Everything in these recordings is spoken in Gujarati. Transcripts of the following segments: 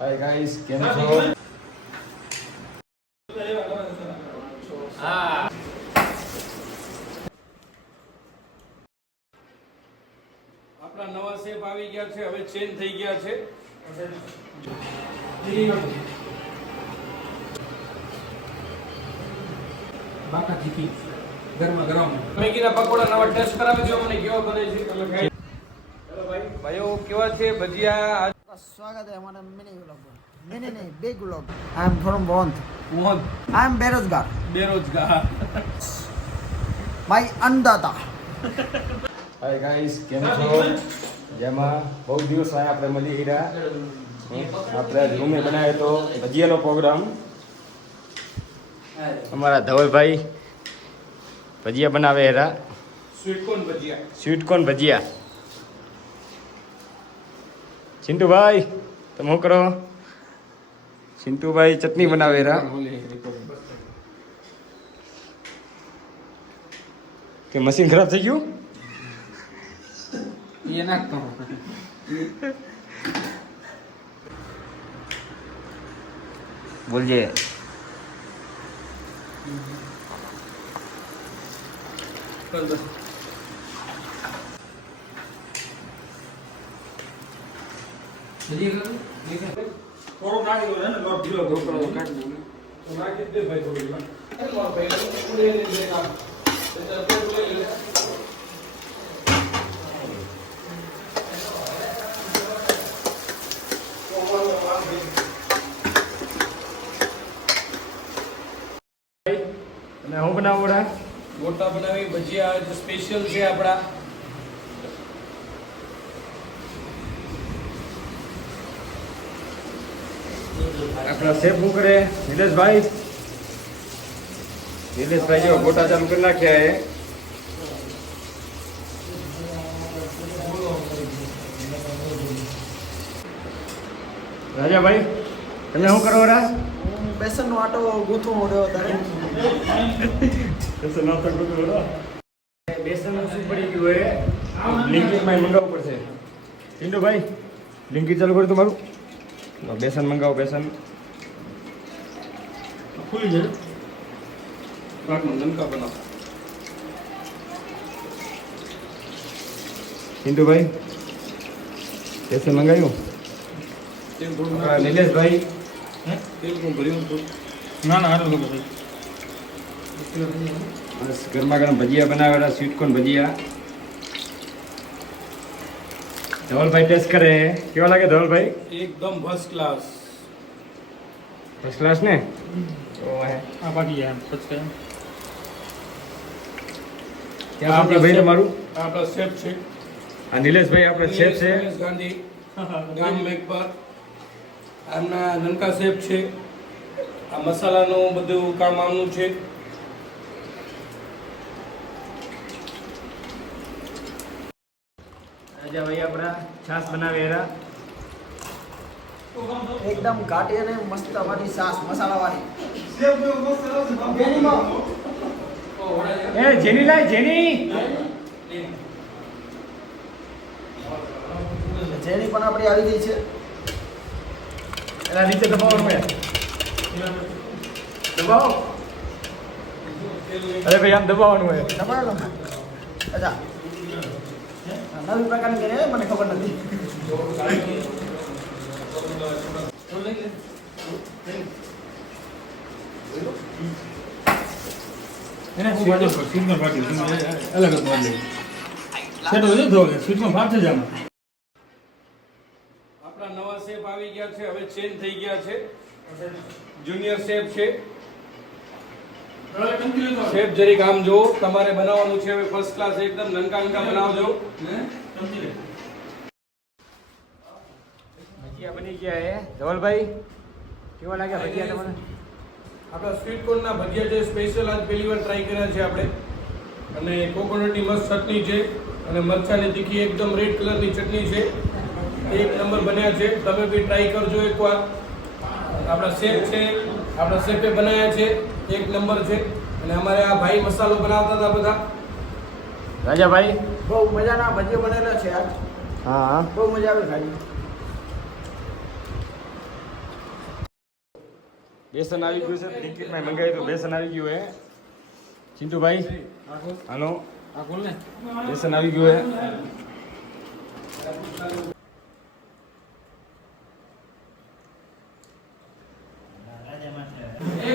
હાય ગાઈસ, કેમ છો? હા આપણા નવા શેફ આવી ગયા છે, હવે ચેન્જ થઈ ગયા છે. બાકા ચીકી ગરમા ગરમ મેગીના પકોડા નવા ટેસ્ટ કરાવી દો મને, કેવા બને છે તમે ખાઈ. હેલો ભાઈ, ભાઈઓ કેવા છે ભજીયા? स्वागत है हमारा मिनी व्लॉग में। नहीं big vlog. I am from बोंध। મોહન आई एम बेरोजगार। બેરોજગાર. माई अन्नदाता। હાય ગાઈસ, કેમ છો? જેમાં બહુ દિવસ આયા આપણે મળી ગયા. આપણે આજ રૂમે બનાવ્યો તો ભજીયાનો પ્રોગ્રામ. અમારા ધવલભાઈ ભજીયા બનાવે હેરા. સ્વીટ કોર્ન ભજીયા. સ્વીટકોર્ન ભજીયા. ચિંટુભાઈ તમે શું કરો? ચિંટુભાઈ ચટણી બનાવે હેરા. કે મશીન ખરાબ થઈ ગયું? ये ना करो બોલજે. થોડો નાખી દો ને, લોટ ઢીલો થોડો કાઢી દો. તો નાખી દે ભાઈ થોડી વાર. અને હું બનાવું રા? ગોટા બનાવી ભજીયા સ્પેશિયલ છે આપણા. આપણા શેફ શું કરે? નિલેશભાઈ. નિલેશભાઈ જો ગોટા ચાલુ કરી નાખ્યા એ. રાજાભાઈ તમે શું કરો રા? बेसन नो आटो गूंथो मोड़ो तारे। બેસન શું પડી ગયું હોય બ્લિંકિટમાં મંગાવવું પડશે. ચિંટુભાઈ બ્લિંકિટ ચાલુ કર્યું તમારું? બેસન મંગાવો. બેસન ખુલી જાય. રાખનું નનકા બનાવો. ચિંટુભાઈ બેસન મંગાવ્યું? તેલ થોડું આપણા નિલેશભાઈ તેલ કોણ ભર્યું હતું? ना ना हारो लोगो બસ ગરમા ગરમ ભજીયા બનાવેલા, સ્વીટકોર્ન ભજીયા. ધવલભાઈ ટેસ્ટ કરે. કેવા લાગે ધવલભાઈ? એકદમ ફર્સ્ટ ક્લાસ. ફર્સ્ટ ક્લાસ ને? તો आ बाकी है सच के ક્યાં સુધી ભાઈ તમારું? આપણા શેફ છે આ નિલેશભાઈ આપણે શેફ છે. નિલેશ ગાંધી, ગામ મેઘપર. આમના નનકા શેફ છે. આ મસાલાનું બધું કામ આમનું છે. રાજાભાઈ આપણા છાશ બનાવે એરા. एकदम घाटी ने मस्त वाली सास मसाला वाली। એ જેની લાય જેની. जेनी पण आपणी આવી ગઈ છે। એલા નીચે દબાવવાનું હે. દબાવો. અરે ભાઈ આમ દબાવવાનું હે. દબાવો ને। અચ્છા નવી પ્રકારની કરે મને ખબર નથી। એને સ્વીટ પર સ્વીટ માં ફાટી અલગ જ વાલે સેટો જો ધો સ્વીટ માં ફાટે જ આમ આપણા નવા શેફ આવી ગયા છે, હવે ચેન્જ થઈ ગયા છે. જુનિયર શેફ છે. શેફ જરીક આમ જો, તમારે બનાવવાનું છે હવે ફર્સ્ટ ક્લાસ એકદમ નનકા નનકા બનાવજો. ભજીયા બની ગયા હે. ધવલભાઈ કેવા લાગ્યા ભજીયા તમને? આપણા સ્વીટ કોર્નના ભજીયા છે સ્પેશિયલ, આજ પહેલી વાર ટ્રાય કર્યા છે આપણે. અને કોકોનટની મસ્ત ચટણી છે અને મરચાની તીખી એકદમ રેડ કલરની ચટણી છે. એક નંબર બન્યા છે. તમે બી ટ્રાય કરજો એકવાર. આપણા શેફ છે, આપણા શેફે બનાવ્યા છે, એક નંબર છે. અને અમારે આ ભાઈ મસાલો બનાવતા હતા બધા. રાજાભાઈ બહુ મજાના ભજીયા બનેલા છે આજ। હા બહુ મજા આવી ખાઈ। બેસન આવી ગયું છે, ટિકિટમાં મંગાવ્યું તો બેસન આવી ગયું હે. ચિંટુભાઈ હાલો, આ ખોલ ને. બેસન આવી ગયું હે.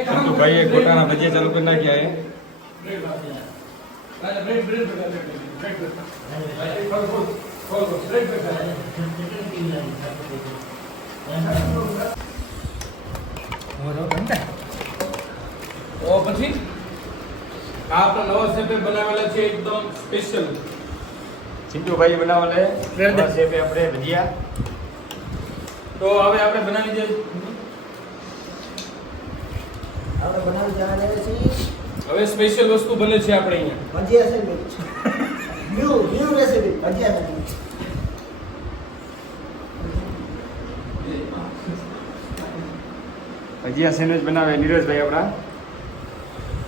ચિંટુભાઈ એક ગોટાના ભજીયા ચાલુ કરી નાખ્યા હે. રાજા બ્રેડ તો પછી આ આપણા નવા શેફે બનાવેલા છે એકદમ સ્પેશિયલ. ચિંટુભાઈ બનાવવાને નવા શેફે આપણે ભજીયા. તો હવે આપણે બનાવી દઈએ. આપણે બનાવી જવાના છીએ હવે સ્પેશિયલ વસ્તુ બને છે આપણે અહીંયા. ભજીયા સેન્ડવિચ. ન્યુ રેસીપી ભજીયા સેન્ડવિચ. ભજીયા સેન્ડવિચ બનાવે નીરજભાઈ આપણા.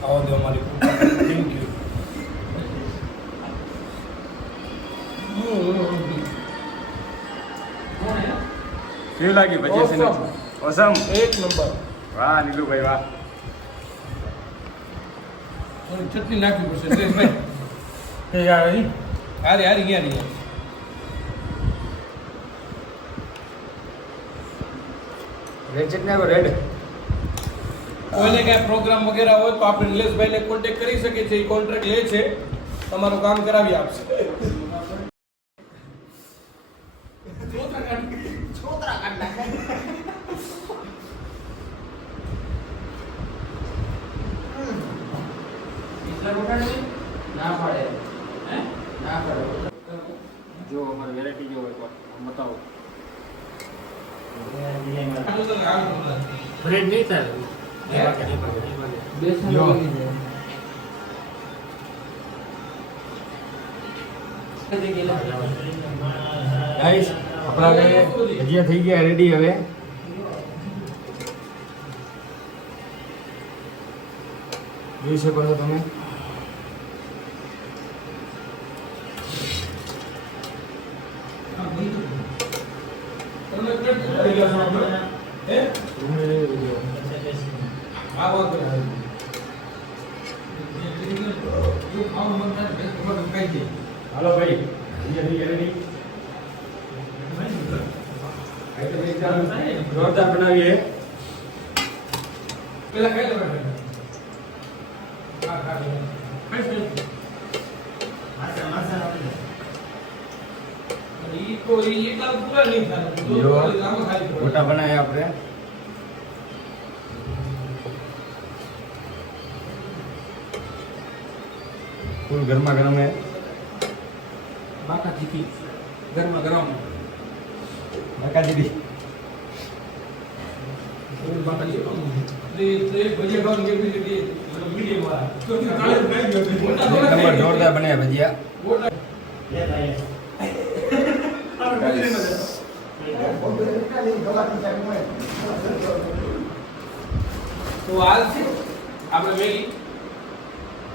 આવો દો અમારી થેન્ક યુ. કેવું લાગ્યું ભજીયા સેન્ડવિચ? ઓસમ. એક નંબર. વાહ નીલુભાઈ વાહ. ચટણી નાખવી પડશે ભાઈ. એ યાર ઈ. હારી હારી ગયા નહીં. રેડ ચટણી આપો રેડ. કોઈને કાંઈ પ્રોગ્રામ વગેરે હોય તો આપણે નિલેશભાઈને કોન્ટેક્ટ કરી શકીએ છીએ. એ કોન્ટ્રાક્ટ લે છે, તમારું કામ કરાવી આપશે. છોતરા કાઢ નાખે. ના પાડે. હે? ના પાડે. જો અમારી વેરાયટી જો હોય તો બતાવો. બ્રેડ નહીં ચાલે. બેસન જો. લાગી જાય. ગાઈસ આપણા હવે ભજીયા થઈ ગયા રેડી. હવે જોઈ શકો છો તમે. તમને કેટલું પડી ગયું આપણે? હે? આ વાંધો નહીં. જો ખાવાનું મન થાય તો ખબર ખાઈ દે. હાલો ભાઈ ભજીયા થઈ ગયા રેડી. જોરદાર બનાવીએ. પેલા ખાઈ લેવા. હા ખાઈ લે. ખાઈ લે. ઈ તો ઈ એકલા પૂરા નહીં થાય. તો જો આમાં ખાઈ પડે. ગોટા બનાવ્યા આપણે. ફૂલ ગરમા ગરમ હે. બાકા ચીકી ગરમા ગરમ. બાકા દીદી એક નંબર જોરદાર બન્યા ભજીયા. તો હાલ છે આપણે મેગી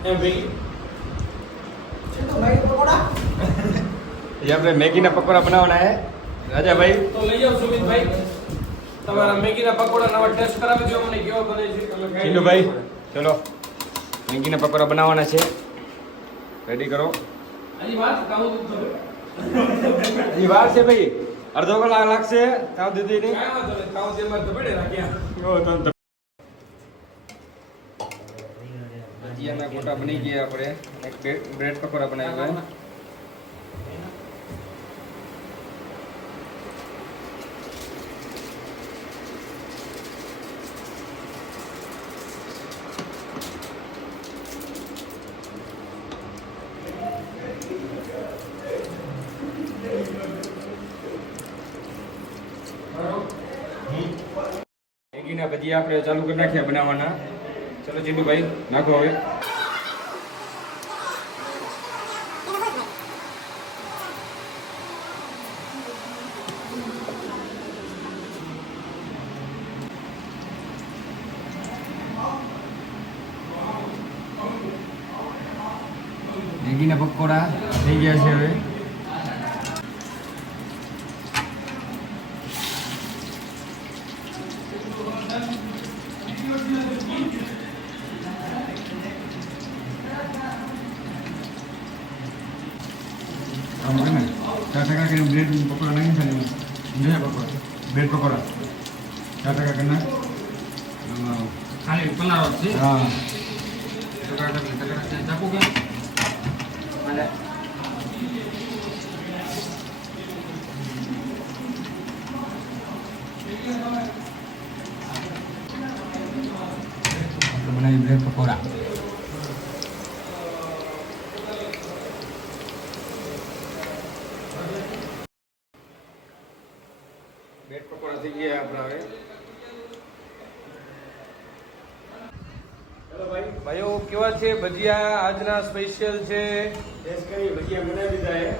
એમ મેગી છે તો મેગી પકોડા. એ આપણે મેગીના પકોડા બનાવવાના હે રાજાભાઈ. તો લઈ જાઓ સુમિતભાઈ, તમારા મેગીના પકોડા નવા ટેસ્ટ કરાવી દો મને કેવા બને છે. તમે ખાઈ ચિંટુભાઈ ચલો મેગીના પકોડા બનાવવાના છે. રેડી કરો. હજી વાત કાઉ તો એ વાર છે ભાઈ, અડધો કલાક લાગશે. તાવ દીધી નહીં. કાઈ વાંધો નહીં, કાઉ તેમાં તો પડે રાખ્યા. ભજીયાના ગોટા બની ગયા. આપણે એક બ્રેડ પકોડા બનાવ્યા. મેગીના ભજીયા આપણે ચાલુ કરી નાખ્યા બનાવવાના. ચલો ચિંટુભાઈ નાખો હવે. મેગીના પકોડા થઈ ગયા છે હવે. આમ છે ને 4 ટકા કરીને બ્રેડ પકોડા નહીં થાય ને પકોડા બ્રેડ પકોડા 4 ટકા કરીને ખાલી પલાવ છે હા ચાકુ કે અને બનાવી બ્રેડ પકોડા બ્રેડ પકોડા થઈ ગયા આપણા હવે. હેલો ભાઈ, ભાઈઓ કેવા છે ભજીયા? આજના સ્પેશિયલ છે. ટેસ્ટ કરી ભજીયા બનાવી દીધા છે.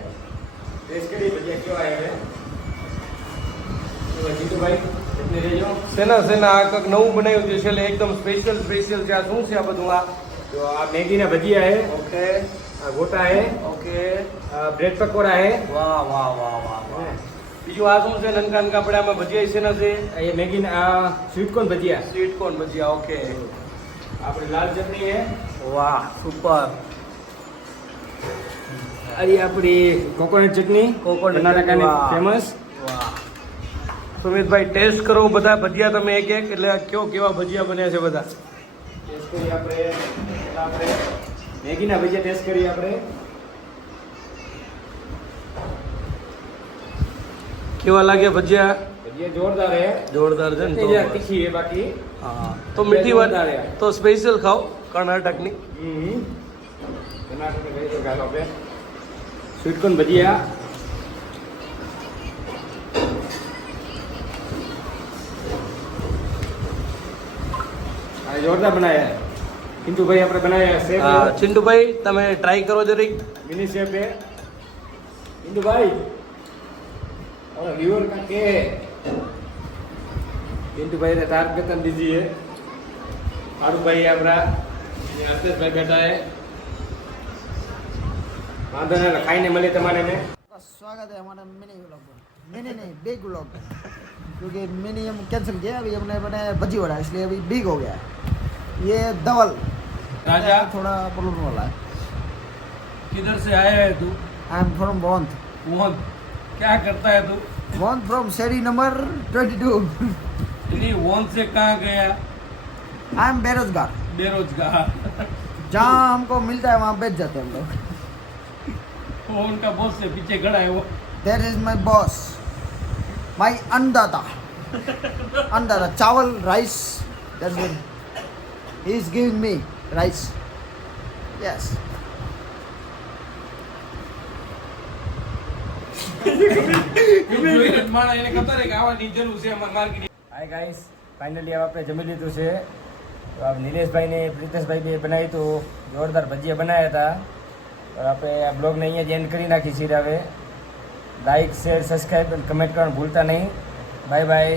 ટેસ્ટ કરી ભજીયા કેવા આવે તો જીતુભાઈ એટલે રહેજો. સેના સેના આ કંઈક નવું બનાવ્યું છે છેલ્લે એકદમ સ્પેશિયલ છે. આ શું છે આ બધું? આ તો આ મેગીના ભજીયા છે, ઓકે આ ગોટા છે, ઓકે. આ બ્રેડ પકોડા છે. વાહ વાહ વાહ વાહ વાહ. બીજું આ શું છે? નનકા નનકા આપણે આમાં ભજીયા છે ને છે એ મેગીના આ સ્વીટ કોર્ન ભજીયા. સ્વીટ કોર્ન ભજીયા. ઓકે. આપણે લાલ ચટણી છે. વાહ સુપર. આ આપણી કોકોનટ ચટણી, કોકોનટ કર્ણાટકાની વાહ. ફેમસ. વાહ સુમિતભાઈ ટેસ્ટ કરો બધા ભજીયા તમે એક એક. એટલે કેવા ભજીયા બન્યા છે બધા. ટેસ્ટ કરીએ આપણે મેગીના ભજીયા ટેસ્ટ કરીએ આપણે. કેવા લાગે ભજીયા? ભજીયા જોરદાર છે. જોરદાર છે ને ચટણી જરા તો તીખી છે બાકી. હા તો મીઠી વાત જોરદાર છે. તો સ્પેશિયલ ખાઓ કર્ણાટકની. કર્ણાટકની ભજી તો ખાધો આપણે. સ્વીટ કોર્ન ભજીયા. આ જોરદાર બનાવ્યા. પિન્ટુભાઈ આપણે બનાવ્યા શેફ. હા ચિંટુભાઈ તમે ટ્રાય કરો જરીક. મિની શેફ है પિન્ટુભાઈ. और व्यूअर का के પિન્ટુભાઈ ને તાર કતન દીજીએ. આરુભાઈ આપણા હર્ષેશભાઈ બેઠા है. વાંધો નહીં, ખાઈને મળી તમારે ને. आपका स्वागत है हमारा मिनी व्लॉग में। मिनी नहीं बिग व्लॉग में, क्योंकि मिनी हम कैंसिल किया, अभी हमने बनाया भजी वड़ा, इसलिए अभी बिग हो गया है। ये डबल राजा थोड़ा प्रॉब्लम वाला है। किधर से आया है तू? आई एम फ्रॉम वॉन्थ। मोहन क्या करता है तू? वॉन्थ फ्रॉम शेरी नंबर 22। नहीं वोन से कहाँ गया? आई एम बेरोजगार, बेरोजगार। जहाँ हमको मिलता है वहाँ बेच जाते हैं हम लोग। वो उनका बॉस से पीछे खड़ा है वो. That is my boss, my अन्नदाता। अन्नदाता चावल rice, that's what he is giving me, rice. Yes. જોઈને માણસ એને ખબર છે કે આવા નીચેનું છે અમારે માર્કેટ. હાય ગાઈસ, ફાઇનલી હવે આપણે જમી લીધું છે. તો આ નિલેશભાઈ ને પ્રિતેશભાઈ બે બનાવી તો જોરદાર ભજીયા બનાવ્યા હતા. તો આપણે આ બ્લોગને અહીંયા જ એન્ડ કરી નાખી છીએ. હવે લાઈક શેર સબસ્ક્રાઈબ અને કમેન્ટ કરવાનું ભૂલતા નહીં. Bye bye.